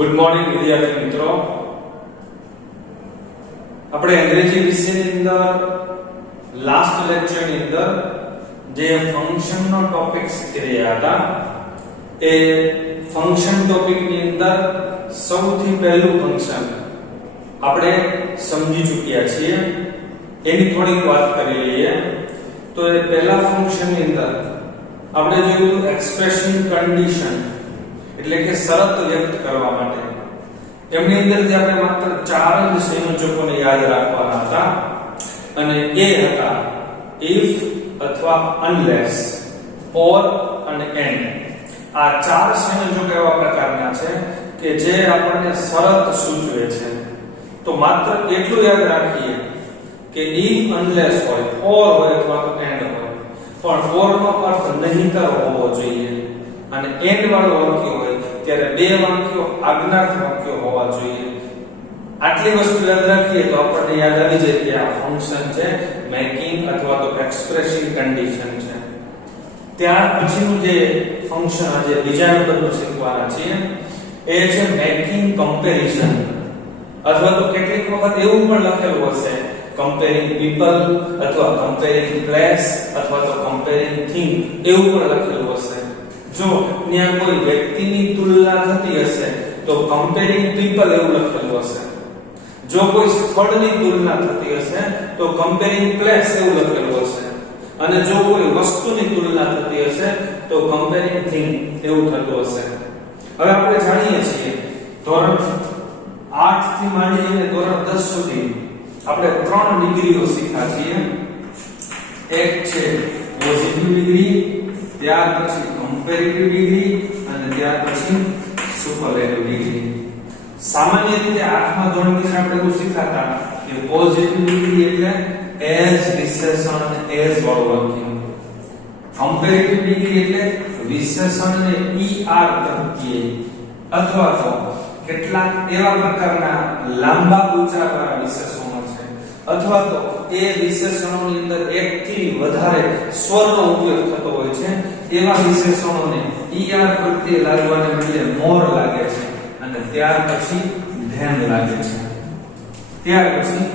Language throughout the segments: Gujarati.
ગુડ મોર્નિંગ વિદ્યાર્થી મિત્રો, આપણે અંગ્રેજી વિષયની અંદર લાસ્ટ લેક્ચરની અંદર જે ફંક્શનનો ટોપિક શીખી રહ્યા હતા એ ફંક્શન ટોપિકની અંદર સૌથી પહેલું ફંક્શન આપણે સમજી ચૂક્યા છીએ, એની થોડીક વાત કરી લઈએ. તો એ પહેલા ફંક્શનની અંદર આપણે જોયું એક્સપ્રેશન કન્ડિશન એટલે કે શરત વ્યક્ત કરવા માટે. એમની અંદરથી આપણે માત્ર 4 જ સંયોજકોને યાદ રાખવાના હતા અને એ હતા if અથવા unless, or અને and. આ 4 સંયોજકો એવા પ્રકારના છે કે જે આપણને શરત સૂચવે છે. તો માત્ર એટલું યાદ રાખીએ કે if unless હોય, or હોય અથવા તો and હોય, પણ or નો અર્થ નહીંતર હોવો જોઈએ અને end વાળું વાક્ય હોય ત્યારે બે વાક્યો આજ્ઞાર્થ વાક્યો હોવા જોઈએ. આટલી વસ્તુ યાદ રાખીએ તો આપણને યાદ આવી જાય કે આ ફંક્શન છે મેકિંગ અથવા તો એક્સપ્રેસિવ કન્ડિશન છે. ત્યાર પછીનું જે ફંક્શન આજે બીજા નંબરનું શીખવાના છીએ એ છે મેકિંગ કમ્પેરિઝન, અથવા તો કેટલીક વખત એવું પણ લખેલું હશે comparing people અથવા comparing place અથવા તો comparing thing, એવું પણ લખેલું હશે. જો ત્યાં કોઈ વ્યક્તિની તુલના થતી હશે તો comparing people એવું લખેલું હશે. જો કોઈ સ્થળની તુલના થતી હશે તો comparing place એવું લખેલું હશે. અને જો કોઈ વસ્તુની તુલના થતી હશે તો comparing thing એવું થતું હશે. હવે આપણે જાણીએ છીએ ધોરણ 8 થી માંડીને ધોરણ 10 સુધી આપણે 3 ડિગ્રીઓ શીખ્યા છીએ. એક છે પોઝિટિવ ડિગ્રી, ત્યાર પછી કમ્પેરેટિવ ડિગ્રી અને ત્યાર પછી સુપરલેટિવ ડિગ્રી. સામાન્ય રીતે 8મા ધોરણની આપણે એવું શીખાતા કે પોઝિટિવ ડિગ્રી એટલે એઝ વિશેષણ અને એઝ વાળું વાક્ય. કમ્પેરેટિવ ડિગ્રી એટલે વિશેષણને er તરીકે અથવા તો કેટલાક એવા પ્રકારના લાંબા ઉચ્ચારવાળા વિશેષણો છે અથવા તો એ વિશેષણોની અંદર એકથી વધારે સ્વરનો ઉપયોગ થતો હોય છે એવા વિશેષણોને er પ્રત્યે લાગવાને બદલે મોર લાગે છે અને ત્યાર પછી ધેન લાગે છે. ત્યાર પછી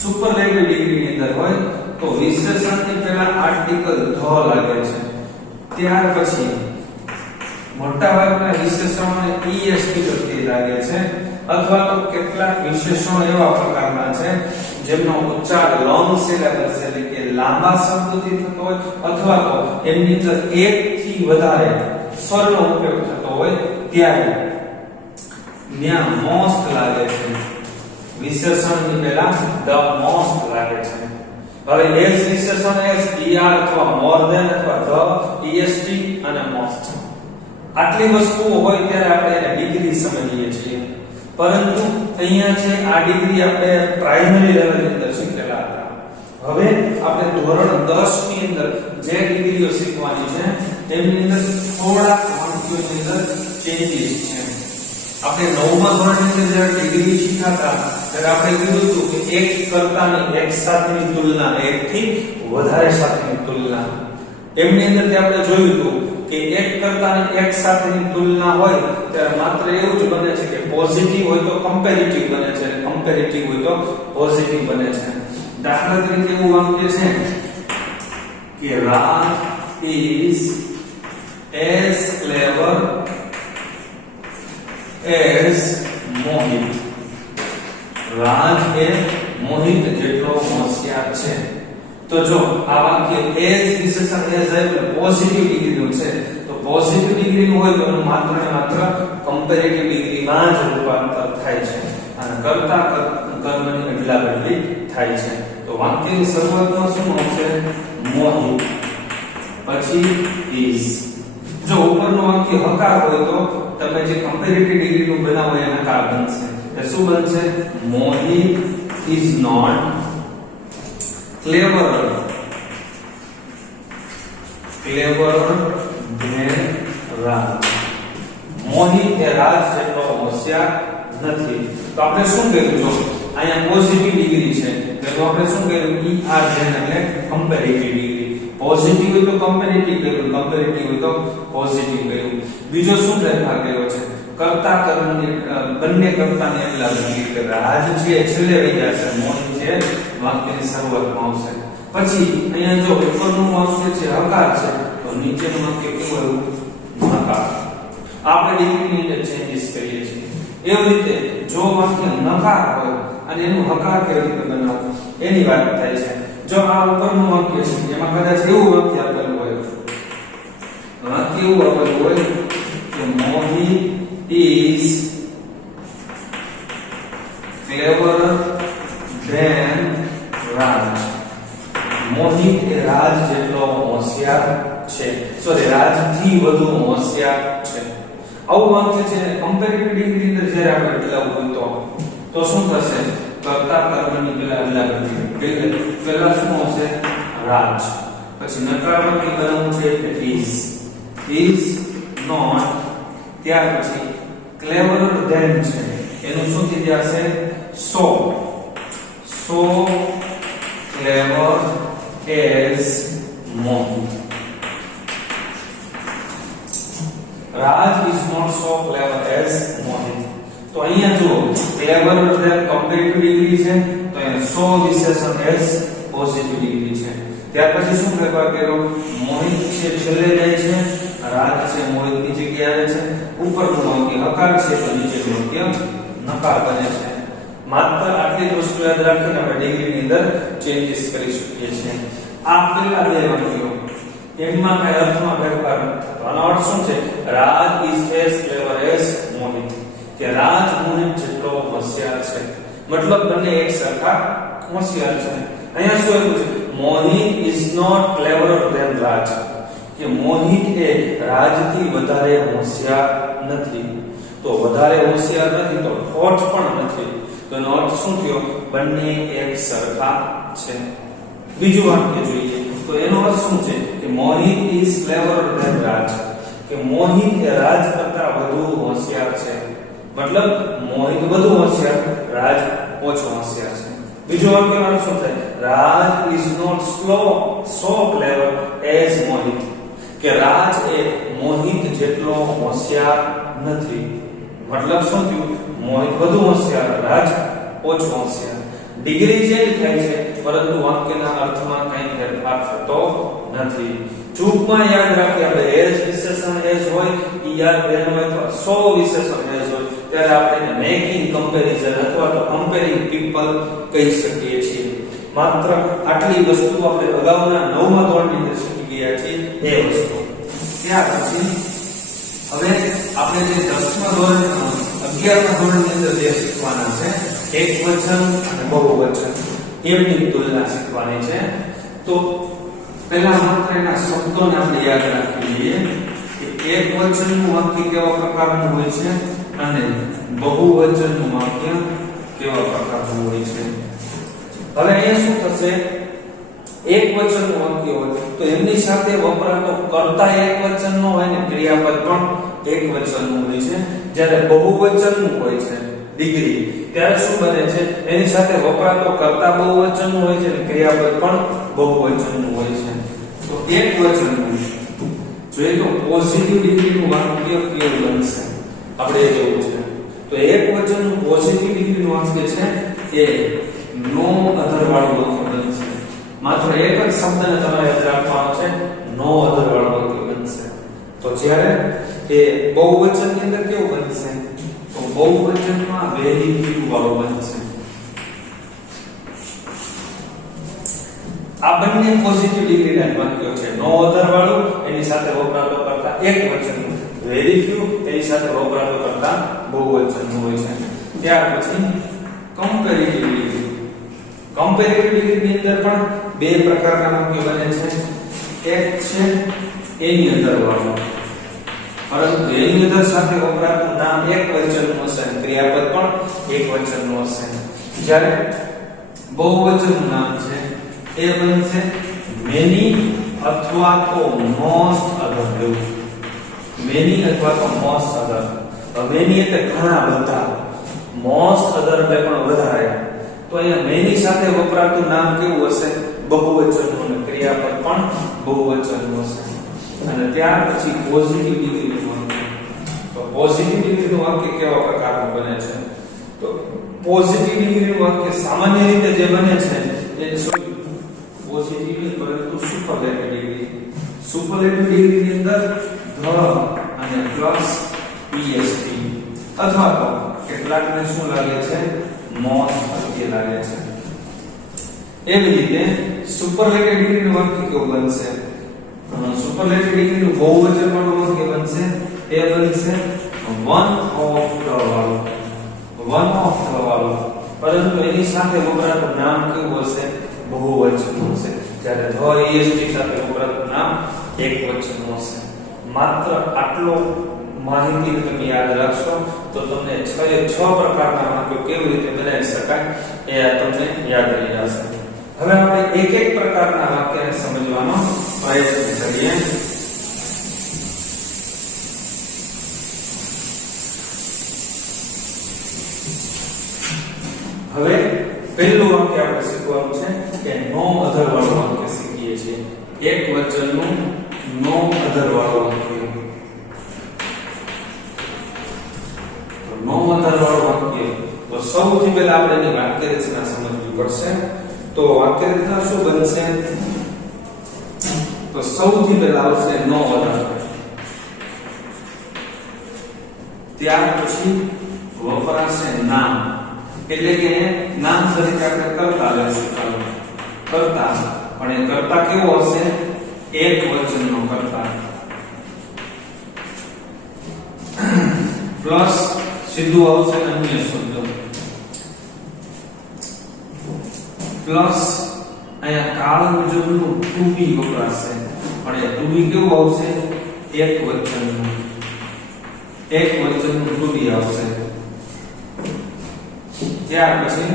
સુપરલેટિવ ડિગ્રીની અંદર હોય તો વિશેષણની પહેલા આર્ટિકલ ધ લાગે છે. ત્યાર પછી મોટાભાગના વિશેષણોને est પ્રત્યે લાગે છે અથવા તો કેટલાક વિશેષણો એવા પ્રકારના છે જેમનો ઉચ્ચાર લોંગ સિલેબસ એટલે કે લાંબા શબ્દોથી થતો હોય અથવા તો એમની અંદર એકથી વધારે સ્વરનો ઉપયોગ થતો હોય ત્યારે ત્યાં મોસ્ટ લાગે છે. વિશેષણની પહેલા ધ મોસ્ટ લાગે છે. હવે એસ વિશેષણ એસ er અથવા મોર ધેન અથવા ધ est અને મોસ્ટ, આટલી વસ્તુઓ હોય ત્યારે આપણે એને ડિગ્રી સમજીએ છીએ. પરંતુ અહીંયા છે આ ડિગ્રી આપણે પ્રાઇમરી લેવલની અંદર શીખેલા હતા. હવે આપણે ધોરણ 10 ની અંદર જે ડિગ્રીઓ શીખવાની છે એની અંદર થોડા વાક્યોની અંદર ચેન્જીસ છે. આપણે 9મા ધોરણની અંદર જ્યારે ડિગ્રી શીખાતા ત્યારે આપણે કીધું હતું કે એક કરતાની એક સાથેની તુલના, એકથી વધારે સાથેની તુલના. એમની અંદરથી આપણે જોયું હતું કે એક કરતાની એક સાથેની તુલના હોય ત્યારે માત્ર એવું જ બને છે કે પોઝિટિવ હોય તો કમ્પેરેટિવ બને છે અને કમ્પેરેટિવ હોય તો પોઝિટિવ બને છે. દાખલા તરીકે એવું વાક્ય છે કે Raj is as clever as Mohit. રાજ એ મોહિત જેટલો હોશિયાર છે. તો જો આ વાક્ય એઝ વિશેષણ એઝ એટલે પોઝિટિવ ડિગ્રીનું છે તો પોઝિટિવ ડિગ્રીનું હોય તો માત્ર ને માત્ર કમ્પેરેટિવ ડિગ્રીમાં જ રૂપાંતર થાય છે અને કર્તા કર્મની અદલાબદલી થાય છે. તો વાક્યની શરૂઆતમાં શું આવશે? મોહિત, પછી is. જો ઉપરનું વાક્ય હકાર હોય તો તમે જે કમ્પેરેટિવ ડિગ્રીનું બનાવો એ હકાર બનશે. એ શું બનશે? મોહિત is not cleverer than Raj. મોહિત એ રાજ જેટલો હોશિયાર નથી. તો આપણે શું કર્યું? જો અહીંયા પોઝિટિવ ડિગ્રી છે તો આપણે શું કર્યું? er જેન એટલે કમ્પેરેટિવ ડિગ્રી. પોઝિટિવ હોય તો કમ્પેરેટિવ કર્યું, કમ્પેરેટિવ હોય તો પોઝિટિવ કર્યું. બીજો શું ફેરફાર કર્યો છે? કર્તા કર્મની બંને કર્તાને એટલા લખી કે રાજ છે છેલ્લે વહી જશે, મોહિત છે વાક્યની શરૂઆતમાં આવશે. પછી અહીંયા જો ઉપરનું વાક્ય છે હકાર છે તો નીચેનું વાક્ય કેવું આવ્યું નકાર. આપણે ડિગ્રીની અંદર ચેન્જીસ કરીએ છીએ. એવી રીતે જો વાક્ય નકાર હોય અને એનું હકાર કેવી રીતે બનાવવું એની વાત થાય છે. જો આ ઉપરનું વાક્ય છે એમાં કદાચ એવું વાક્ય આપેલું હોય, વાક્ય એવું આપેલું હોય કે મોહિત is cleverer than Raj. મોહિત એ રાજ જેટલો હોશિયાર છે, સોરી રાજથી વધુ હોશિયાર છે. આવું વાક્ય છે કમ્પેરેટિવ ડિગ્રી ની અંદર જ્યારે આપણે બનાવવું હોય તો શું થશે? કર્તા કર્મની પહેલા પહેલા શું હશે? રાજ. પછી નકારાત્મક બનાવવું છે એટલે is not. ત્યાર પછી cleverer than છે એનું શું થઈ જશે? so clever as Mohit. Raj is not so clever as Mohit. તો અહીંયા જુઓ cleverer than comparative degree છે તો અહીંયા so વિશેષણ as positive degree છે. ત્યાર પછી શું ફેરફાર કર્યો? મોહિત છે છેલ્લે જાય છે, રાજ છે મોહિત ની જગ્યાએ આવે છે, ઉપરનું વાક્ય હકાર છે તો નીચેનું વાક્ય નકાર બને છે. માત્ર આટલી વસ્તુ યાદ રાખીને આપણે ડિગ્રીની અંદર ચેન્જીસ કરી શકીએ છીએ. આ પહેલા બે વાક્યો એમાં કઈ અર્થમાં ફેરફાર નથી થતો. આનો અર્થ શું છે? રાજ is as clever as મોહિત, કે રાજ મોહિત જેટલો હોશિયાર છે. મતલબ બંને એક સરખા હોશિયાર છે. અહીંયા શું આવ્યું છે? મોહિત is not cleverer than Raj, કે મોહિત એ રાજથી વધારે હોશિયાર નથી. તો વધારે હોશિયાર નથી તો ખોટ પણ નથી. તો એનો અર્થ શું થયો? બંને એક સરખા છે. બીજું વાક્ય જોઈએ તો એનો અર્થ શું છે? કે મોહિત is cleverer than Raj, કે મોહિત એ રાજ કરતા વધુ હોશિયાર છે. મતલબ મોહિત વધુ હોશિયાર, રાજ ઓછો હોશિયાર છે. બીજું વાક્યનો અર્થ શું થાય? રાજ is not so clever as મોહિત, કે રાજ એ મોહિત જેટલો હોશિયાર નથી. મતલબ શું થયું? મોહિત વધુ હોશિયાર, રાજ ઓછો હોશિયાર. ડિગ્રી ચેન્જ થાય છે પરંતુ વાક્યના અર્થમાં કંઈ ફેરફાર થતો નથી. ચૂકમાં યાદ રાખીએ આપણે as વિશેષણ as હોય ઈ યાદ રહેવાનું હોય તો so વિશેષણ as હોય ત્યારે આપણે મેકિંગ કમ્પેરિઝન અથવા તો કમ્પેરિંગ પીપલ કહી શકીએ છીએ. માત્ર આટલી વસ્તુ આપણે અગાઉના 9મા ધોરણની અંદર શીખી ગયા છીએ એ વસ્તુ. ત્યાર પછી હવે આપણે જે 10મા ધોરણ 11મા ધોરણની અંદર જે શીખવાના છે એકવચન અને બહુવચન એમની તુલના શીખવાની છે. તો પહેલા માત્ર એના શબ્દોને આપણે યાદ રાખી લઈએ કે એકવચનનું વાક્ય કેવા પ્રકારનું હોય છે અને બહુવચનનું વાક્ય કેવા પ્રકારનું હોય છે. હવે અહીંયા શું થશે? એકવચનનું વાક્ય હોય તો એમની સાથે વપરાતો કર્તા એકવચનનો હોય ને ક્રિયાપદ પણ એકવચનનું હોય છે. જ્યારે બહુવચનનું હોય છે ડિગ્રી ત્યારે શું બને છે? એની સાથે વપરાતો કર્તા બહુવચનનું હોય છે અને ક્રિયાપદ પણ બહુવચનનું હોય છે. તો એકવચનનું જોઈએ તો પોઝિટિવ ડિગ્રીનું વાક્ય કેવું બનશે આપણે એ જોવું છે. તો એકવચનનું પોઝિટિવ ડિગ્રીનું વાક્ય છે એ નો અધર વાળું વાક્ય બનશે. માત્ર એક જ શબ્દને તમારે યાદ રાખવાનો છે, નો અધર વાળું વાક્ય બનશે. તો જ્યારે એ બહુવચનની અંદર કેવું બનશે? તો બહુવચનમાં વેરી ફ્યુ વાળું બનશે. આ બંને પોઝિટિવ ડિગ્રીના વાક્યો છે. નો અધર વાળું એની સાથે વપરાતો કરતા એકવચનનું, વેરી ફ્યુ એની સાથે વપરાતો કરતા બહુવચનનું હોય છે. ત્યાર પછી કમ્પેરેટિવ ડિગ્રી. કમ્પેરેટિવ ડિગ્રીની અંદર પણ બે પ્રકારના વાક્યો બને છે. એક છે એની અંદર વાળું, પરંતુ એની અંદર સાથે વપરાતું નામ એકવચનનું હશે, ક્રિયાપદ પણ એકવચનનું હશે. જ્યારે બહુવચનનું નામ છે એ બનશે મેની અથવા તો મોસ્ટ અધર. મેની અથવા તો મોસ્ટ અધર. મેની એટલે ઘણા બધા, મોસ્ટ અધર એટલે પણ વધારે. તો અહીંયા મેની સાથે વપરાતું નામ કેવું હશે? બહુવચનનું, અને ક્રિયાપદ પણ બહુવચનનું હશે. અને ત્યાર પછી પોઝિટિવ ડિગ્રીનું વાક્ય. તો પોઝિટિવ ડિગ્રીનું વાક્ય કેવા પ્રકારનું બને છે? તો પોઝિટિવ ડિગ્રીનું વાક્ય સામાન્ય રીતે જે બને છે એ પોઝિટિવ પરંતુ સુપરલેટિવ ડિગ્રી. સુપરલેટિવ ડિગ્રીની અંદર ધ અને પ્લસ est અથવા તો કેટલાકને શું લાગે છે? મોસ પ્રત્યય લાગે છે. એવી રીતે સુપરલેટિવ ડિગ્રીનું વાક્ય કેવું બનશે? સુપરલેટિવ ડિગ્રીનું બહુવચન વાળું વાક્ય બનશે એ બનશે one of the વાળું. પરંતુ એની સાથે વપરાતું નામ કેવું હશે? બહુવચન હશે. જ્યારે the est સાથે વપરાતું નામ એકવચન હશે. માત્ર આટલો માહિતી તમે યાદ રાખશો તો તમને 6 પ્રકારના વાક્યો કેવી રીતે બનાવી શકાય એ તમને યાદ રહી જશે. હવે આપણે એક એક પ્રકારના વાક્યને સમજવાનો પ્રયત્ન કરીએ. હવે પહેલું વાક્ય આપણે શીખવાનું છે કે નો અધર વાળું વાક્ય શીખીએ છીએ. એક વચનનું નો અધર વાળું વાક્ય. તો નો અધર વાળું વાક્ય તો સૌથી પહેલા આપણે એની વાક્ય રચના સમજવી પડશે. તો વાક્ય રચના શું બનશે? તો સૌથી પહેલા આવશે નો અધર, ત્યાર પછી વપરાશે નામ. એટલે કે નામ તરીકે આપણે કરતા લેશું. ચાલો કરતા, પણ એ કરતા કેવો હશે? એક વચનનો કરતા. પ્લસ સીધું આવશે અન્ય શબ્દ. પ્લસ અહીંયા કાળ મુજબનું ટુ બી વપરાશે, પણ એ ટુ બી કેવું આવશે? એક વચનનું. એક વચનનું ટુ બી આવશે. ત્યાર પછી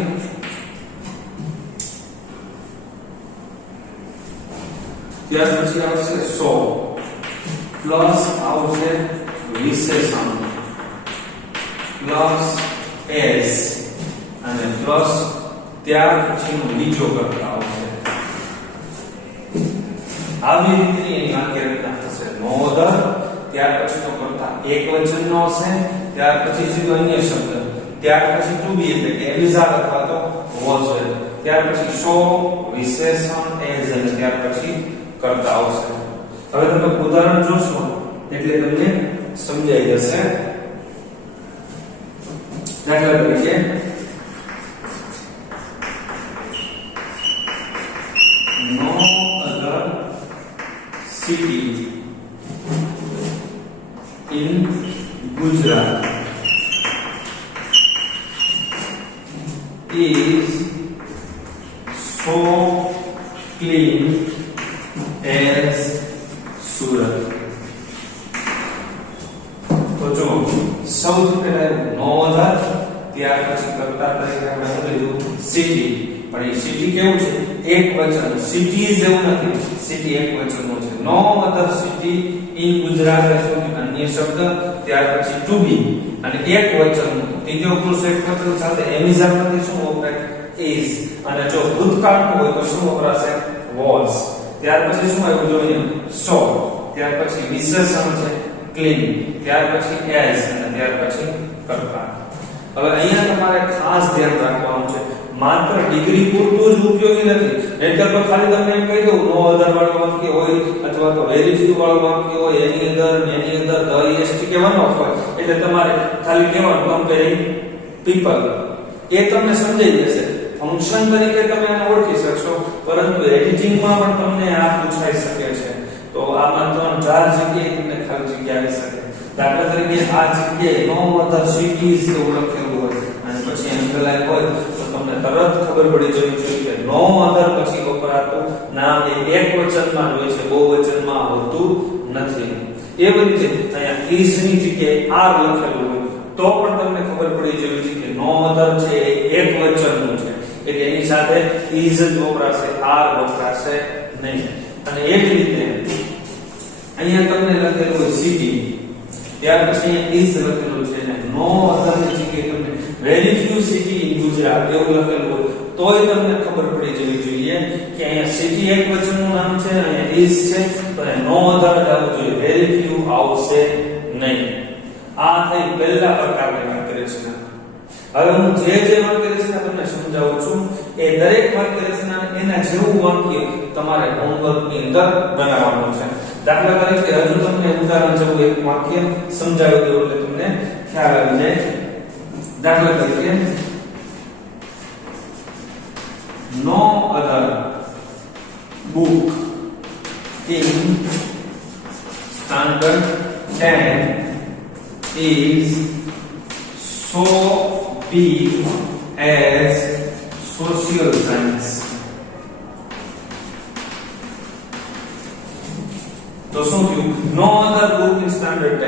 આવશે સો, પ્લસ આવશે વિશેષણ, પ્લસ એસ અને પ્લસ ત્યાર પછીનો બીજો કરતા આવશે. આવી રીતે એની વાક્ય રચના થશે. નો અધર, ત્યાર પછીનો કરતા એક વચનનો હશે, ત્યાર પછી સીધો અન્ય શબ્દ, ત્યાર પછી ટુ બી એટલે કે એવિઝાર અથવા તો વોઝ, ત્યાર પછી સો, વિશેષણ, એઝ અને ત્યાર પછી કરતા આવશે. હવે તમે ઉદાહરણ જોશો એટલે તમને સમજાઈ જશે. દાખલા તરીકે no other city in Gujarat is so clean as Surat. તો જો સૌથી પહેલા નો અધર, ત્યાર પછી કરતા તરીકે આપણે શું લીધું? સિટી. પણ એ સિટી કેવું છે? એક વચન. સિટીઝ એવું નથી, સિટી એક વચનનું છે. નો અધર સિટી ઇન ગુજરાત શું? અન્ય શબ્દ, ત્યાર પછી ટુ બી અને એક વચનનું. ત્રીજો પુરુષ એક વચન સાથે એમિઝાર માંથી શું વપરાય? is. અને જો ભૂતકાળનું હોય તો શું વપરાશે? was. ત્યાર પછી શું આવ્યું જોઈએ? so. ત્યાર પછી વિશેષણ છે clean, ત્યાર પછી as અને ત્યાર પછી કરતા. હવે અહીંયા તમારે ખાસ ધ્યાન રાખવાનું છે, માત્ર ડિગ્રી પૂરતું જ ઉપયોગી નથી. નહીંતર તો ખાલી તમને એમ કહી દઉં નો અધર વાળું વાક્ય હોય અથવા તો વેરી ફ્યુ વાળું વાક્ય હોય, એની અંદર the est કે વન ઓફ હોય એટલે તમારે ખાલી કહેવાનું કમ્પેરિંગ પીપલ. એ તમને સમજાઈ જશે. ફંક્શન તરીકે તમે એને ઓળખી શકશો, પરંતુ એડિટિંગમાં પણ તમને આ પૂછાઈ શકે છે. તો આમાં 3-4 જગ્યાએ તમને ખાલી જગ્યા આવી શકે. દાખલા તરીકે આ જગ્યાએ નો અધર સિટીઝ એવું લખેલું હોય અને પછી અંડરલાઈન હોય તો તમને તરત ખબર પડી જવી જોઈએ કે નો અધર પછી વપરાતું નામ એ એક વચનમાં હોય છે, બહુવચનમાં હોતું નથી. એવી રીતે અહીંયા is ની જગ્યાએ r લખેલું હોય તો પણ તમને ખબર પડી જવી જોઈએ કે નો અધર છે એ એક વચનનું છે, એટલે એની સાથે is જ વપરાશે, r વપરાશે નહીં. અને એ જ રીતે અહીંયા તમને લખેલું હોય સિટી, ત્યાર પછી અહીંયા is લખેલું છે અને નો અધર ની જગ્યાએ તમને very few city in Gujarat એવું લખેલું હોય તોય તમને ખબર પડી જવી જોઈએ કે અહીંયા સિટી એક વચનનું નામ છે, અહીંયા is છે, તો નો અધર જ આવવું જોઈએ, વેરી ફ્યુ આવશે નહીં. આ થઈ પહેલા પ્રકારની વાક્ય રચના. હવે હું જે વાક્ય રચના તમને સમજાવું છું એ દરેક વાક્ય રચના એના જેવું વાક્ય તમારે હોમવર્ક ની અંદર બનાવવાનું છે. દાખલા તરીકે હજુ તમને ઉદાહરણ જેવું એક વાક્ય સમજાવી દઉં એટલે તમને ખ્યાલ આવી જાય. દાખલા તરીકે no other book in standard 10 is so big as social science. તો શું થયું? નો અધર બુક ઇન સ્ટાન્ડર્ડ 10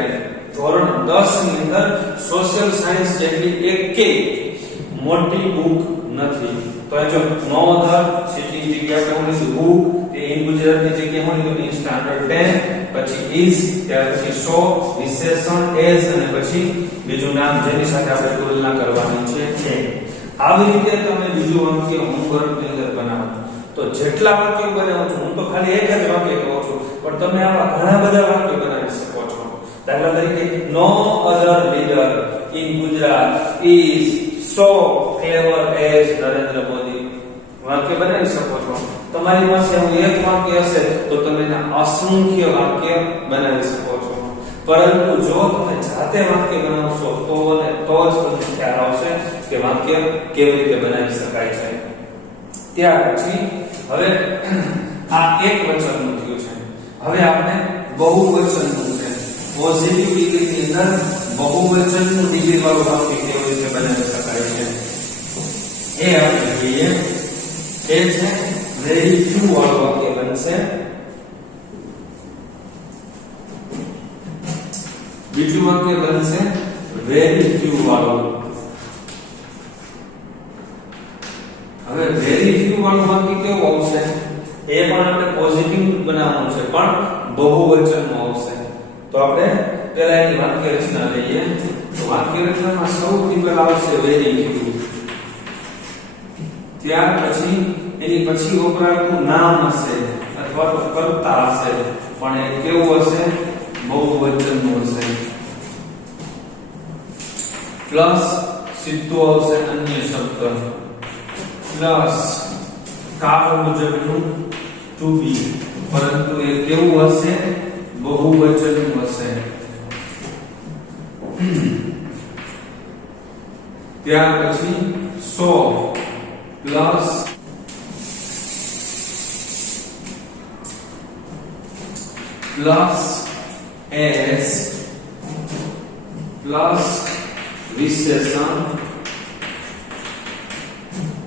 ધોરણ 10 ની અંદર સોશિયલ સાયન્સ જેટલી એકે મોટી બુક નથી. તો જો નો અધર સિટી જગ્યા પર ઓલી બુક તે ઇન ગુજરાતી જગ્યા માં લીધું ઇન સ્ટાન્ડર્ડ 10 પછી ઇઝ ત્યાર પછી સો વિશેષણ એઝ અને પછી બીજું નામ જેની સાથે આપણે તુલના કરવાની છે એ. આવી રીતે તમે બીજું વાક્ય હોમવર્ક ની અંદર બનાવો. તો જેટલા વાક્યો બનાવો છો, હું તો ખાલી એક જ વાક્ય કહું છું પણ તમે આવા ઘણા બધા વાક્યો બનાવી શકો છો. દાખલા તરીકે no other leader in Gujarat is so clever as Narendra Modi વાક્ય બનાવી શકો છો. તમારી પાસે એવું એક વાક્ય હશે તો તમે એના અસંખ્ય વાક્ય બનાવી શકો છો. પરંતુ જો તમે જાતે વાક્ય બનાવશો તો જ તમને ખ્યાલ આવશે કે વાક્ય કેવી રીતે બનાવી શકાય છે. ત્યાર પછી હવે આ એક વચનનું થયું છે. હવે આપણે બહુવચનનું છે. પોઝિટિવ ડિગ્રીની અંદર બહુવચનનું ડિગ્રી વાળું વાક્ય કેવી રીતે બનાવી શકાય છે એ આપણે જોઈએ. એ છે વેરી ફ્યુ વાળું વાક્ય બનશે. બીજું વાક્ય બનશે વેરી ફ્યુ વાળું. હવે વેરી ફ્યુ વાળું વાક્ય કેવું આવશે? એ પણ આપણે પોઝિટિવ બનાવવાનું છે પણ બહુવચનમાં આવશે. તો આપણે પહેલા એની વાક્ય રચના લઈએ. તો વાક્ય રચનામાં સૌથી પહેલા આવશે વેરી ફ્યુ. ત્યાર પછી એની પછી વપરાતું નામ હશે અથવા તો કર્તા હશે પણ એ કેવું હશે? બહુવચનનું હશે. પ્લસ સીધું આવશે અન્ય શબ્દ પ્લસ કાળ મુજબનું ટુ બી પરંતુ એ કેવું હશે? બહુવચનનું હશે. ત્યાર પછી સો પ્લસ એસ પ્લસ વિશેષણ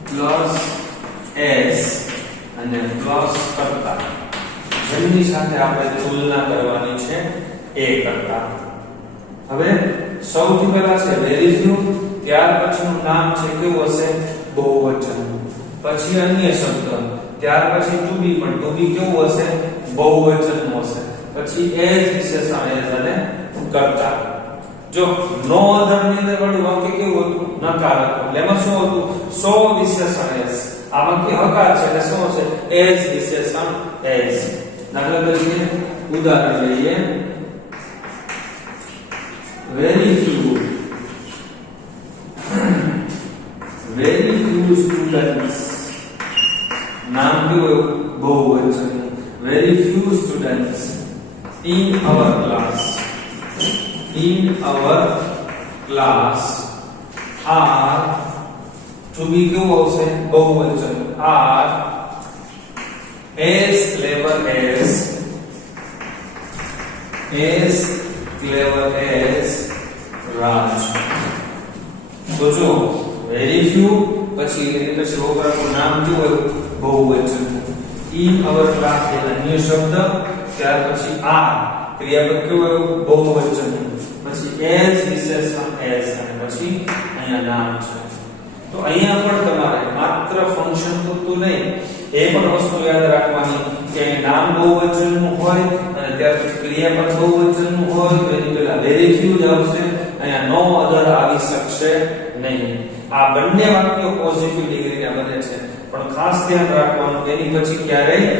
પ્લસ એસ અને પ્લસ કર્તા જેની સાથે આપણે તુલના કરવાની છે એ કર્તા. હવે સૌથી પહેલા છે વેરી ફ્યુ. ત્યાર પછીનું નામ છે કેવું હશે? બહુવચન. પછી અન્ય શબ્દ. ત્યાર પછી ટુ બી પણ ટુ બી કેવું હશે? બહુવચનનું હશે. પછી એજ વિશેષણ એજ અને કર્તા. જો નો અધર ની અંદર વાળું વાક્ય કેવું હતું? નકાર હતું. એટલે એમાં શું હતું? સો વિશેષણ એસ. આ વાક્ય હકાર છે એટલે શું હશે? એસ વિશેષણ એસ. દાખલા તરીકે ઉદાહરણ લઈએ. Very few students. નામ કેવું? બહુવચન. Very few students in our class are to be કેવું આવશે? બહુવચન. are as clever as Raj. તો જો વેરી ફ્યુ પછી એની પછી વપરાતું નામ કેવું? બહુવચન. in our class એ અન્ય શબ્દ. ત્યાર પછી આ ક્રિયાપદ કેવું? બહુવચન. પછી એઝ વિશેષણ એઝ અને પછી અહીંયા નામ છે. તો અહીંયા પણ તમારે માત્ર ફંક્શન પૂરતું નહીં એ પણ વસ્તુ યાદ રાખવાની કે નામ બહુવચનનું હોય અને ત્યાર પછી ક્રિયાપદ બહુવચનનું હોય તો એની પહેલા વેરી ફ્યુ જ આવશે. અહીંયા નો અધર આવી શકશે નહીં. આ બંને વાક્યો પોઝિટિવ ડિગ્રીના બને છે પણ ખાસ ધ્યાન રાખવાનું એની પછી ક્યારેય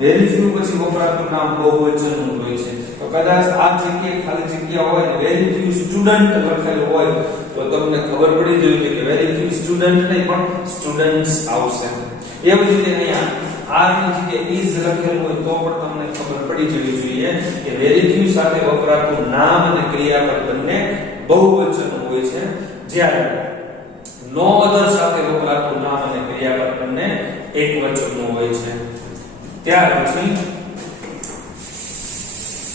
વેરી ફ્યુ પછી વપરાતું નામ બહુવચનનું હોય છે. તો કદાચ આ જગ્યાએ ખાલી જગ્યા હોય ને વેરી ફ્યુ સ્ટુડન્ટ લખેલું હોય તો તમને ખબર પડી જોઈએ કે વેરી ફ્યુ સ્ટુડન્ટ નહીં પણ સ્ટુડન્ટ્સ આવશે. એવી રીતે અહીંયા આર ની જગ્યાએ ઇઝ લખેલું હોય તો પણ તમને ખબર પડી જવી જોઈએ કે વેરી ફ્યુ સાથે વપરાતું નામ અને ક્રિયાપદ બંને બહુવચન હોય છે, જ્યારે નો અધર સાથે વપરાતું નામ અને ક્રિયાપદ બંને એકવચનનું હોય છે. ત્યાર પછી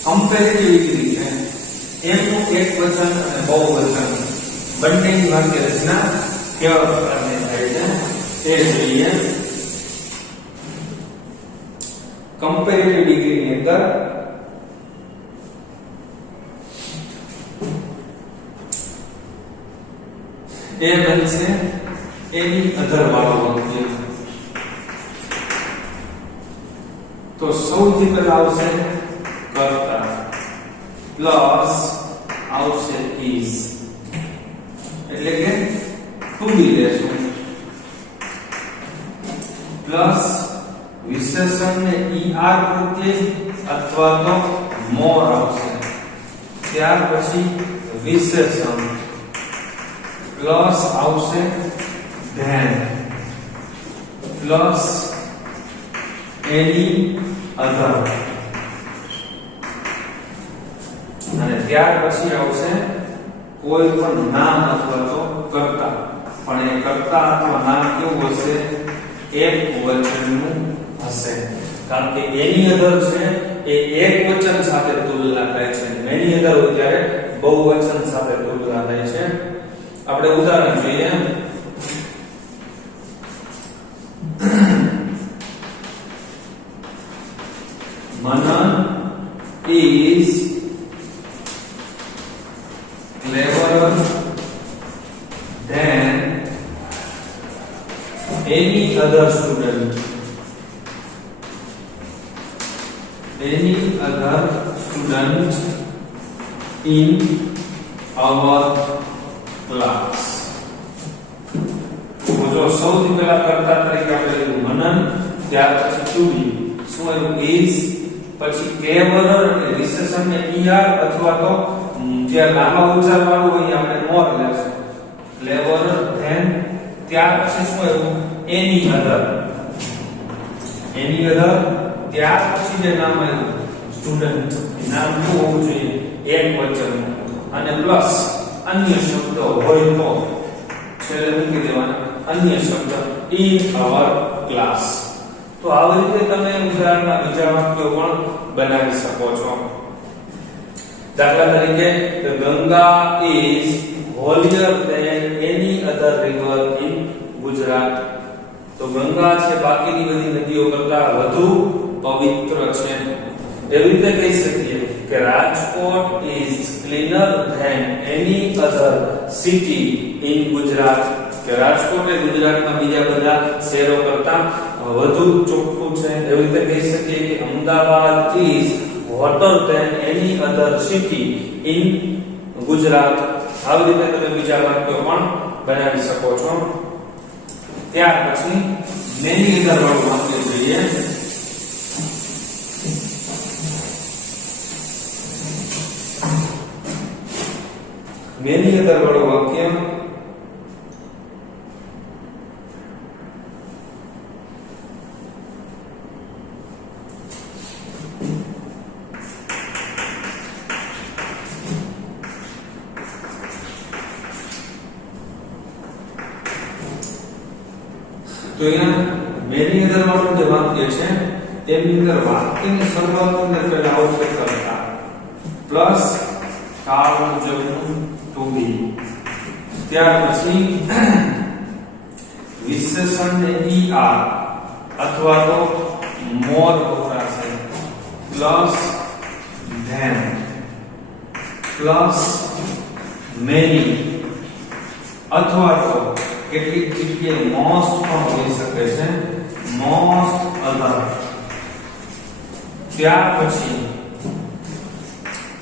કમ્પેરેટિવ ડિગ્રી છે એમનું એકવચન અને બહુવચન બંનેની વાક્ય રચના કેવા પ્રકારની થાય છે તે જોઈએ. કમ્પેરેટિવ ડિગ્રીની અંદર એ બનશે એની અધર વાળો વાક્ય. તો સૌથી પહેલા આવશે કર્તા પ્લસ આવશે is એટલે કે ટુ બી લેશું પ્લસ વિશેષણ ને er પ્રત્યય અથવા તો મોર આવશે. ત્યાર પછી વિશેષણ પ્લસ આવશે then પ્લસ any other અને ત્યાર પછી આવશે કોઈ પણ નામ અથવા તો કર્તા. પણ એ કર્તા અથવા નામ કેવું હશે? એક વચનનું હશે, કારણ કે એની અધર છે એ એક વચન સાથે તુલના થાય છે, એની અધર હોય ત્યારે બહુવચન સાથે તુલના થાય છે. આપણે ઉદાહરણ જોઈએ. Manan is cleverer than any other student. Any other student in our class. જો સૌથી પહેલા કર્તા તરીકે આપણે લીધું મનન, ત્યાર પછી ટુ બી શું આવ્યું? is, પછી cleverer એટલે વિશેષણ ને er અથવા તો જે લાંબા ઉચ્ચાર વાળું હોય આપણે મોર લેશું. cleverer then ત્યાર પછી શું આવ્યું? any other. ત્યાર પછી જે નામ આવ્યું સ્ટુડન્ટ, નામ શું હોવું જોઈએ? એક વચન અને પ્લસ અન્ય શબ્દ હોય તો છેલ્લે મૂકી દેવાના અન્ય શબ્દ in our class. તો આવી રીતે તમે ઉદાહરણના બીજા વાક્યો પણ બનાવી શકો છો. દાખલા તરીકે the Ganga is holier than any other river in Gujarat. તો ગંગા છે બાકીની બધી નદીઓ કરતા વધુ પવિત્ર છે. એવી રીતે કહી શકીએ કે Rajkot is cleaner than any other city in Gujarat. કે રાજકોટ એ ગુજરાતના બીજા બધા શહેરો કરતા વધુ ચોખ્ખું છે. એવી રીતે કહી શકીએ કે Ahmedabad is hotter than any other city in Gujarat. આવી રીતે તમે બીજા વાક્યો પણ બનાવી શકો છો. ત્યાર પછી many other વાળું વાક્ય જોઈએ. many other વાળું વાક્ય તો અહીંયા many other વાળું જે વાક્ય છે તેની અંદર વાક્યની શરૂઆતની અંદર પહેલા આવશે કર્તા પ્લસ કાળ મુજબનું ટુ બી. ત્યાર પછી વિશેષણ ને er અથવા તો મોર વપરાશે પ્લસ then પ્લસ many અથવા તો કેટલીક જગ્યાએ મોસ્ટ પણ હોઈ શકે છે મોસ્ટ અધર. ત્યાર પછી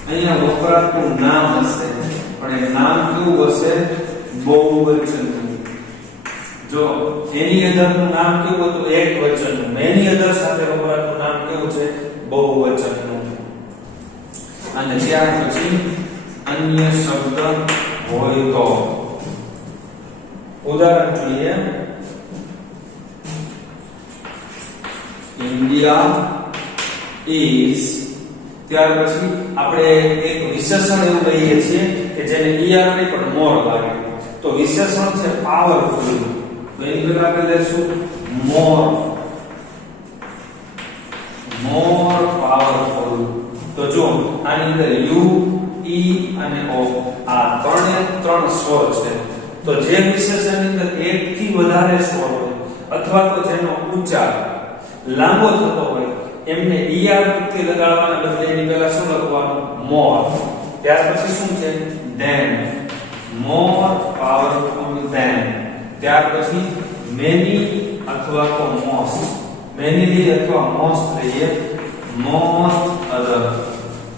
અહીંયા વપરાતું નામ હશે પણ એ નામ કેવું હશે? બહુવચનનું. જો એની અધરનું નામ કેવું હતું? એક વચનનું. એની અધર સાથે વપરાતું નામ કેવું છે? બહુવચનનું. અને ત્યાર પછી અન્ય શબ્દ હોય તો. ઉદાહરણ જોઈએ. ઇન્ડિયા ઇઝ, ત્યાર પછી આપણે એક વિશેષણ એવું લઈએ છીએ કે જેને ઈઆર નહીં પણ મોર લાગે. તો વિશેષણ છે પાવરફુલ. તો એની પહેલા આપણે લેશું મોર. મોર પાવરફુલ. તો જો આની અંદર યુ, ઈ અને ઓ આ ત્રણ સ્વર છે. તો જે વિશેષણની અંદર એક થી વધારે સ્વર હોય અથવા તો જેનો ઉચ્ચાર લાંબો થતો હોય એમને ઈઆર પ્રત્યે લગાડવાના બદલે એની પહેલા શું લખવાનું? મોર. ત્યાર પછી શું છે? ધેન. More powerful then. ત્યાર પછી મેની અથવા તો મોસ્ટ. મેની લઈએ અથવા મોસ્ટ લઈએ. મોસ્ટ અધર.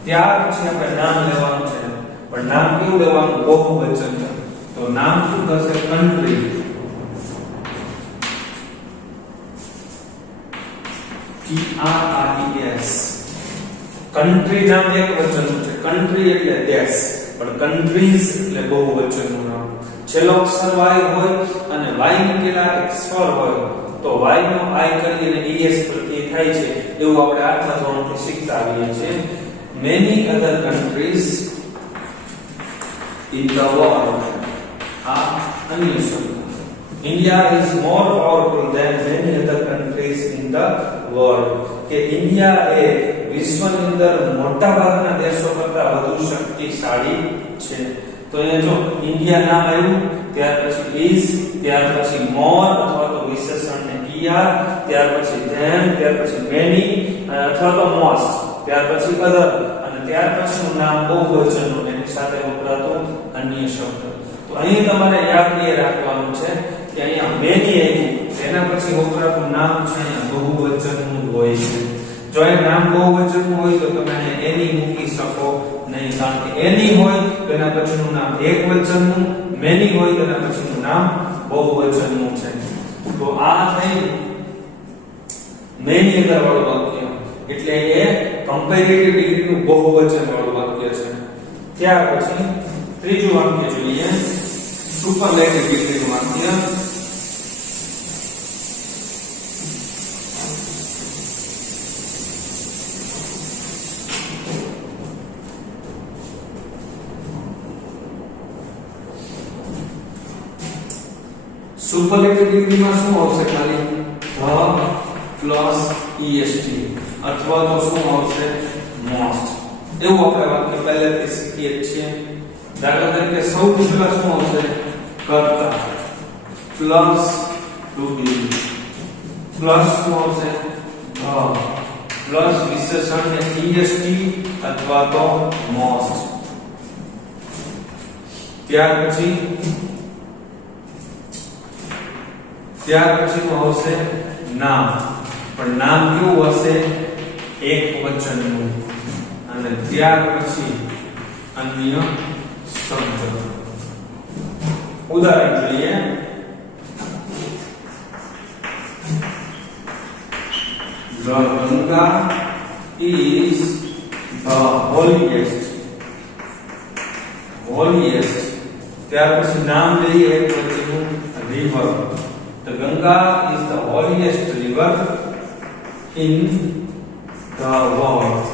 ત્યાર પછી આપણે નામ લેવાનું છે, પણ નામ કેવું લેવાનું? બહુવચન. તો નામ શું થશે? કન્ટ્રી. TRIES. કન્ટ્રી નામ એક વચનનું છે. કન્ટ્રી એટલે દેશ, પણ કન્ટ્રીઝ એટલે બહુવચનનું નામ. છેલ્લો અક્ષર y હોય અને y ની પહેલા એક સ્વર હોય તો y નો I કરીને es પ્રત્યય થાય છે. એવું આપણે આઠમા ધોરણથી શીખતા આવીએ છીએ. Many other countries in the world. આ અન્ય શબ્દ. India is more powerful than many other countries in the world. કે ઇન્ડિયા એ વિશ્વની અંદર મોટા ભાગના દેશો કરતા વધુ શક્તિશાળી છે. તો અહીંયા જો ઇન્ડિયા નામ આવ્યું, ત્યાર પછી is, ત્યાર પછી more અથવા તો વિશેષણને er, ત્યાર પછી then, ત્યાર પછી many અથવા તો most, ત્યાર પછી other અને ત્યાર પછીનું નામ બહુવચનનું એની સાથે વપરાતો અન્ય શબ્દ. તો અહીં તમારે યાદ એ રાખવાનું છે કે અહીંયા many આવ્યું, તેના પછી વપરાતું નામ છે અહીંયા બહુવચનનું હોય છે. જો એ નામ બહુવચનનું હોય તો તમે અહીંયા એની મૂકી શકો નહીં, કારણ કે એની હોય તો એના પછીનું નામ એકવચનનું, many હોય તો એના પછીનું નામ બહુવચનનું છે. તો આ થઈ many other વાળું વાક્ય, એટલે એ કમ્પેરેટિવ ડિગ્રીનું બહુવચન વાળું વાક્ય છે. ત્યાર પછી ત્રીજું વાક્ય જોઈએ, સુપરલેટિવ ડિગ્રીનું વાક્ય. સુપરલેટિવ ડિગ્રીમાં શું આવશે? ખાલી the પ્લસ est અથવા તો શું આવશે? most. એવું આપણે વાક્ય પહેલેથી શીખીએ છીએ. દાખલા તરીકે સૌથી પહેલા શું આવશે? કર્તા પ્લસ to be પ્લસ શું આવશે? the પ્લસ વિશેષણ ને est અથવા તો most. ત્યાર પછીનું આવશે નામ, પણ નામ કેવું હશે? એક વચનનું. અને ત્યાર પછી અન્ય શબ્દ. ઉદાહરણ જોઈએ. The Ganga is the holiest. ત્યાર પછી નામ લઈએ એક વચનનું, river. The Ganga is the holiest river in the world.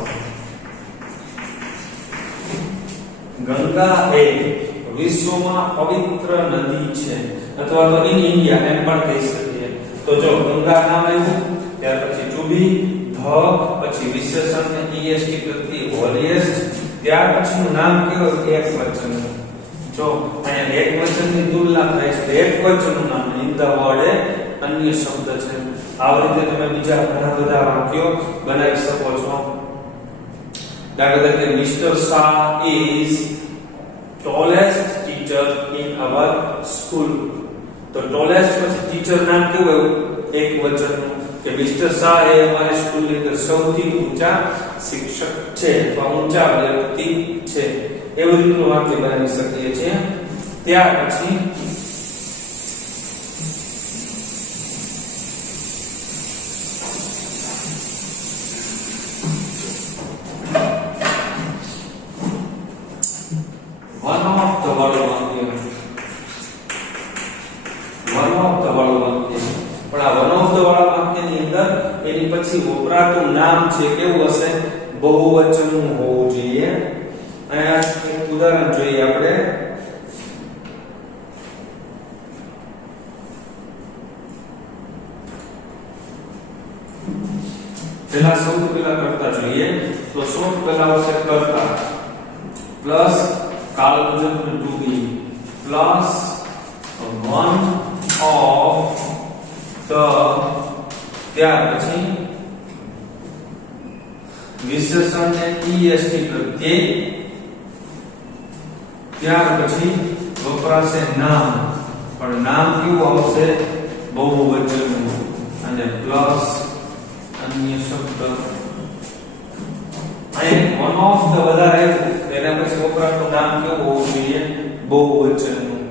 Ganga એ વિશ્વમાં પવિત્ર નદી છે, અથવા તો ઇન ઇન્ડિયા એમ પણ કહી શકીએ. તો જો ગંગા નામ આવ્યું, ત્યાર પછી to be, the પછી વિશેષણ ને est પ્રત્યે holiest, ત્યાર પછીનું નામ કેવું? એક વચનનું. જો અહીંયા એક વચનની તુલના થાય છે, એક વચનનું નામ ઇન ધ વર્ડ એ અન્ય શબ્દ છે. આવી રીતે તમે બીજા ઘણા બધા વાક્યો બનાવી શકો છો. દાખલા તરીકે mister Shah is tallest teacher in our school. તો tallest પછી ટીચર નામ કેવું આવ્યું? એક વચનનું. કે મિસ્ટર શાહ એ અમારી સ્કૂલની અંદર સૌથી ઊંચા શિક્ષક છે અથવા ઊંચા વ્યક્તિ છે. એવું રીતનું વાક્ય બનાવી શકીએ છીએ. ત્યાર પછી વન ઓફ ધ વાળું વાક્ય, વન ઓફ ધ વાળું વાક્ય. પણ આ વન ઓફ ધ વાળા વાક્યની અંદર એની પછી વપરાતું નામ છે કેવું હશે? બહુવચનનું હોવું જોઈએ. અહીંયા એક ઉદાહરણ જોઈએ આપણે. પેલા સૌથી પહેલા કરતા જોઈએ તો સૌથી પહેલા આવશે કરતા પ્લસ કાળ મુજબનું to be plus one of the, ત્યાર પછી વિશેષણ ને ઈએસટી પ્રત્યય, ત્યાર પછી વપરાશે નામ, પણ નામ કેવું આવશે? બહુવચનનું, અને પ્લસ અન્ય શબ્દ. અહીં વન ઓફ ધ વધારે એના પછી વપરાતું નામ કેવું હોવું જોઈએ? બહુવચનનું.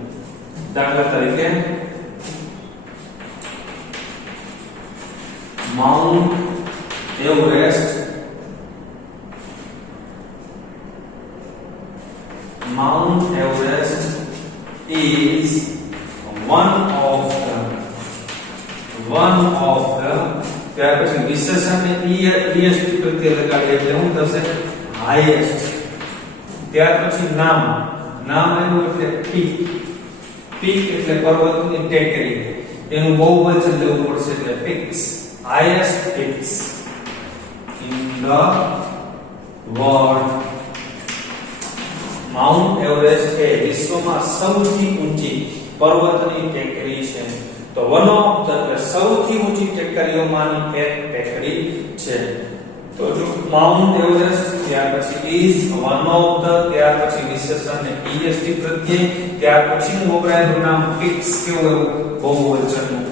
દાખલા તરીકે mount Everest, Mount Everest is one of the ત્યાર પછી વિશેષણ ને EST પ્રત્યય લગાડીએ એટલે શું થશે? હાઈએસ્ટ. ત્યાર પછી નામ, નામ એનું એટલે પીક, પીક એટલે પર્વતની ટેકરી, એનું બહુવચન લેવું પડશે એટલે peaks, highest peaks in the world. Mount Everest એ વિશ્વમાં સૌથી ઊંચી પર્વતની ટેકરી છે. તો વન ઓફ ધ એટલે સૌથી ઊંચી ટેકરીઓમાંની એક ટેકરી છે. તો જો માઉન્ટ એવરેસ્ટ, ત્યાર પછી ઇઝ વન ઓફ ધ, ત્યાર પછી વિશેષણ ને ઈએસટી પ્રત્યય, ત્યાર પછીનું વપરાયેલું નામ પીક્સ કેવું? બહુવચનનું.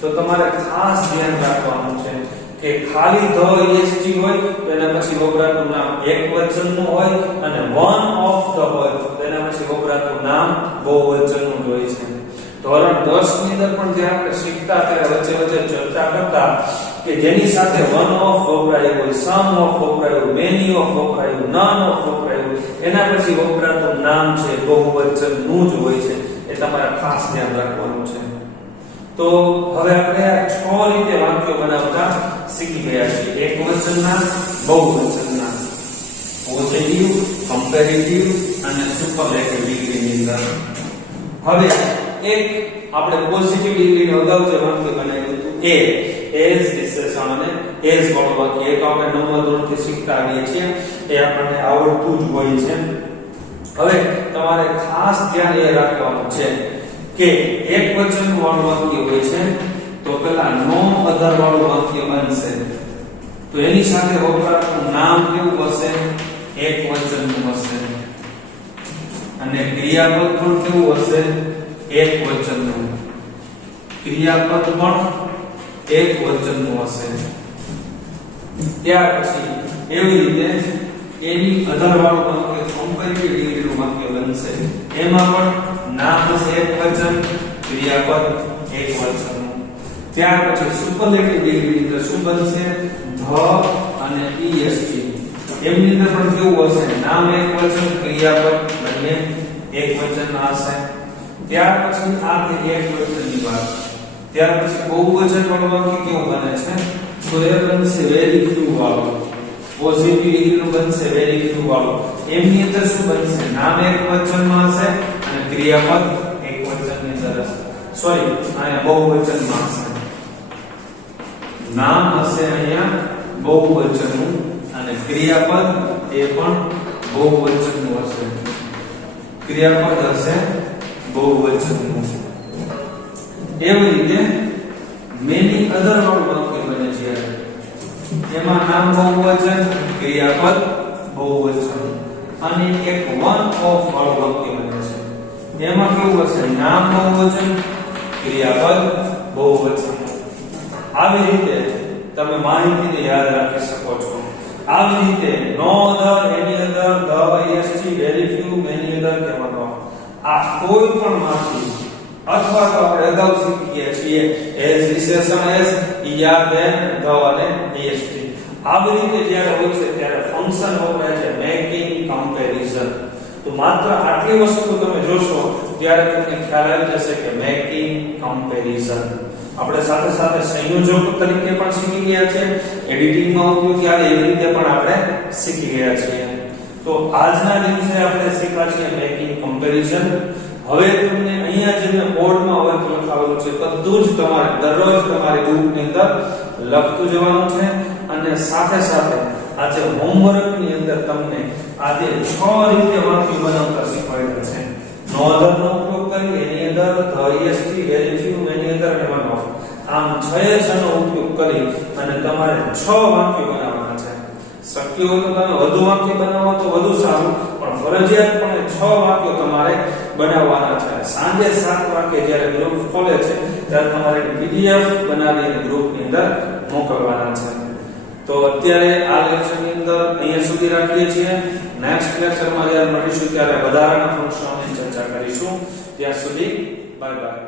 તો તમારે ખાસ ધ્યાન રાખવાનું છે કે ખાલી ધ ઈએસટી હોય તો એના પછી વપરાતું નામ એકવચનનું હોય, અને વન ઓફ ધ હોય તો એના પછી વપરાતું નામ બહુવચનનું હોય છે. ધોરણ 10 ની અંદર પણ જે આપણે શીખતા ત્યારે વચ્ચે વચ્ચે ચર્ચા કરતા કે જેની સાથે વન ઓફ વપરાયું હોય, સમ ઓફ વપરાયું, મેની ઓફ વપરાયું, નન ઓફ વપરાયું, એના પછી વપરાતું નામ છે બહુવચનનું જ હોય છે. એ તમારે ખાસ ધ્યાન રાખવાનું છે. તો હવે આપણે આ 6 રીતે વાક્યો બનાવતા શીખી ગયા છીએ. એકવચનના, બહુવચનના, પોઝિટિવ, કમ્પેરેટિવ અને સુપરલેટિવ ડિગ્રીની અંદર. હવે એક આપણે પોઝિટિવ ડિગ્રીને અગાઉ જે વાક્ય બનાવ્યું હતું એ એઝ વિશેષણ અને એઝ વાળું વાક્ય, એ તો આપણે 9મા ધોરણથી શીખતા આવીએ છીએ, એ આપણને આવડતું જ હોય છે. હવે તમારે ખાસ ધ્યાન એ રાખવાનું છે કે એકવચન વાળું વાક્ય હોય છે તો પેલા નો અધર વાળું વાક્ય બનશે તો એની સાથે વપરાતું નામ કેવું હશે? એકવચનનું હશે. અને ક્રિયાપદ પણ કેવું હશે? એકવચનનું. ક્રિયાપદ પણ એકવચનનું હશે. ત્યાર પછી એવી રીતે એની અધર વાળું વાક્ય કમ્પેરેટિવ ડિગ્રીનું વાક્ય બનશે. એમાં પણ નામ હશે એકવચન, ક્રિયાપદ એકવચનનું. ત્યાર પછી સુપરલેટિવ ડિગ્રી એટલે શું બનશે? ધ અને ઈએસટી. એમની અંદર પણ કેવું હશે? નામ એકવચન, ક્રિયાપદ બંને એકવચનના હશે. ત્યાર પછી આ થઈ એકવચનની વાત. ત્યાર પછી બહુવચન વાળું વાક્ય કેવું બને છે? તો એ બનશે વેરી ફ્યુ વાળું. પોઝિટિવ ડિગ્રીનું બનશે વેરી ફ્યુ વાળું. એમની અંદર શું બનશે? નામ એકવચનમાં હશે અને ક્રિયાપદ એકવચનની અંદર હશે. સોરી, અહીંયા બહુવચનમાં હશે. નામ હશે અહીંયા બહુવચનનું અને ક્રિયાપદ એ પણ બહુવચનનું હશે. ક્રિયાપદ હશે બહુવચનનું. એવી રીતે મેની અધર વાળું વાક્ય બને છે. એમાં નામ બહુવચન, ક્રિયાપદ બહુવચન અને એક વન ઓફ વાળું વાક્ય બને છે. એમાં કેવું હશે? નામ બહુવચન, ક્રિયાપદ બહુવચન. આવી રીતે તમે માહિતીને યાદ રાખી શકો છો. આવી રીતે no other, any other, the, એસટી, વેરી ફ્યુ, મેની અધર કહેવાનો આ કોઈ પણ માંથી અથવા તો આપણે અગાઉ શીખી ગયા છીએ એઝ વિશેષણ એઝ, ઈઆર, ધેન, ધ અને એસટી. આવી રીતે જ્યારે હોય છે ત્યારે ફંક્શન વપરાય છે મેકિંગ, કમ્પેરિઝન. તો માત્ર આટલી વસ્તુ તમે જોશો ત્યારે તમને ખ્યાલ આવી જશે કે મેકિંગ કમ્પેરિઝન. આપણે સાથે સાથે સંયોજક તરીકે પણ શીખી ગયા છે, એડિટિંગમાં ઉપયોગી આવે એવી રીતે પણ આપણે શીખી ગયા છીએ. તો આજના દિવસે આપણે શીખ્યા છીએ મેકિંગ કમ્પેરિઝન. હવે તમને અહીંયા જે મેં બોર્ડમાં વર્ક લખાવેલું છે બધું જ તમારે દરરોજ તમારી બુકની અંદર લખતું જવાનું છે અને સાથે સાથે આજે હોમવર્કની અંદર તમને આજે 6 રીતે વાક્યો બનાવતા શીખવાડ્યા છે. નોંધનો ઉપયોગ કરી એની અંદર the est very few એની અંદર અને one of આમ 6 નો ઉપયોગ કરી અને તમારે 6 વાક્યો બનાવવાના છે. શક્ય હોય તો તમે વધુ વાક્ય બનાવો તો વધુ સારું, પણ ફરજિયાતપણે 6 વાક્યો તમારે બનાવવાના છે. સાંજે 7 વાગે જ્યારે ગ્રુપ ખોલે છે ત્યારે તમારે પીડીએફ બનાવીને ગ્રુપની અંદર મોકલવાના છે. તો અત્યારે આ લેક્ચરની અંદર અહીંયા સુધી રાખીએ છીએ. નેક્સ્ટ લેક્ચરમાં જ્યારે મળીશું ત્યારે વધારાના ફંક્શનોની ચર્ચા કરીશું. ત્યાં સુધી બાય બાય.